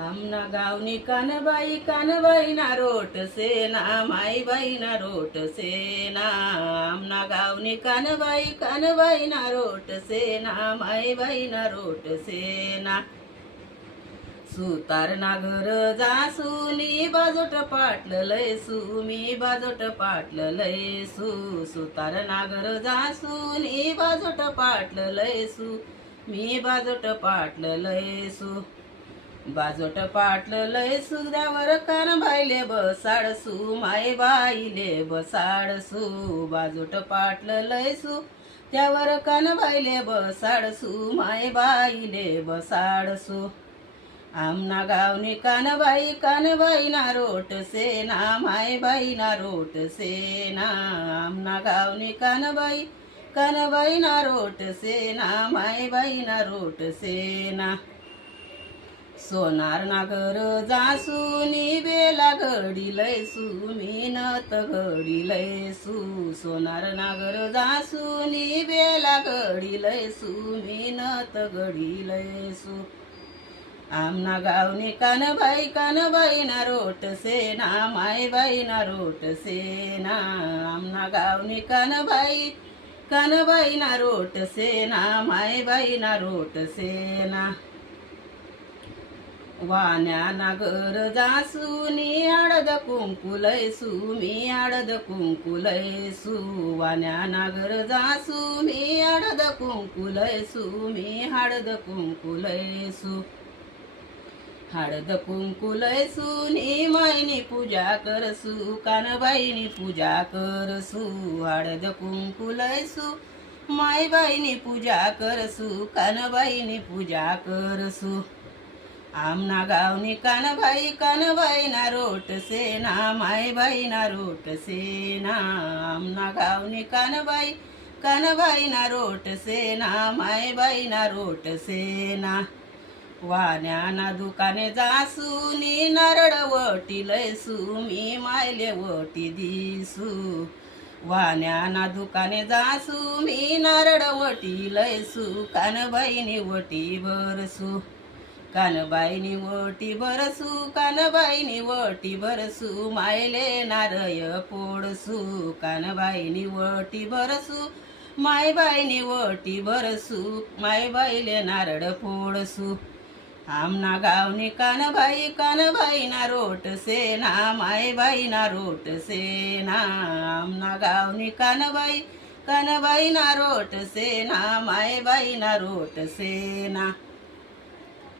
आमना गावनी कानबाई ना रोट सेना माईबाई ना रोट सेना आमना गावनी कानबाई ना रोट सेना माईबाई ना रोट सेना सुतार नागर जासूनी बाजोट पाटलं लय सू मी बाजोट पाटलं लय सुतार नागर जासूनी बाजोट पाटलं लय मी बाजोट पाटलं लय बाजोट पाटलं लय सुद्यावर कान भाईले बसाड माय बाईले बसाड बाजोट पाटलं लय त्यावर कान भाईले बसाड माय बाईले बसाड आमना गावनी कानबाई ना रोट सेना माय बाई ना रोट सेना आमना गावनी कानबाई ना रोट सेना माय बाई ना रोट सेना सोनार नागर जासूनी बेला घडी लय मी नत घडी लय सोनार नागर जासूनी बेला घडी लय मी नत घडी लय आमना गावनी कानबाई ना रोट सेना माय बाई ना रोट सेना आमना गावनी कानबाई ना रोट सेना माय बाई ना रोट सेना वाण्या नागर जासूनी आडद कुंकुलय मी आडद कुंकुलय वाण्या नागर जासूनी आडद कुंकुलय मी हाडद कुंकुलय हळद कुंकुलय सुनी मायनी पूजा करसू कानबाईनी पूजा करसू हळद कुंकुलय मायबाईनी पूजा करसू कानबाईनी पूजा करसू आमना गावनी कानबाई ना रोट सेना मायबाई ना रोट सेना आमना गावनी कानबाई ना रोट सेना मायबाई ना रोट सेना वाण्याना दुकाने जासूनी नारळ वटी लय मी मायले वटी दिसू वाण्याना दुकाने जासू मी नारळ वटी लय कानबाईनी वटी बरसू कानबाईनी वटी बरसू कानबाईनी वटी बरसू मायले नारय पोडसू कानबाईनी वटी बरसू मायबाईनी वटी बरसू मायबाईले नारळ फोडसू आमना गावनी कानबाई ना रोट सेना मायबाई ना रोट सेना आमना गावनी कानबाई ना रोट सेना मायबाई ना रोट सेना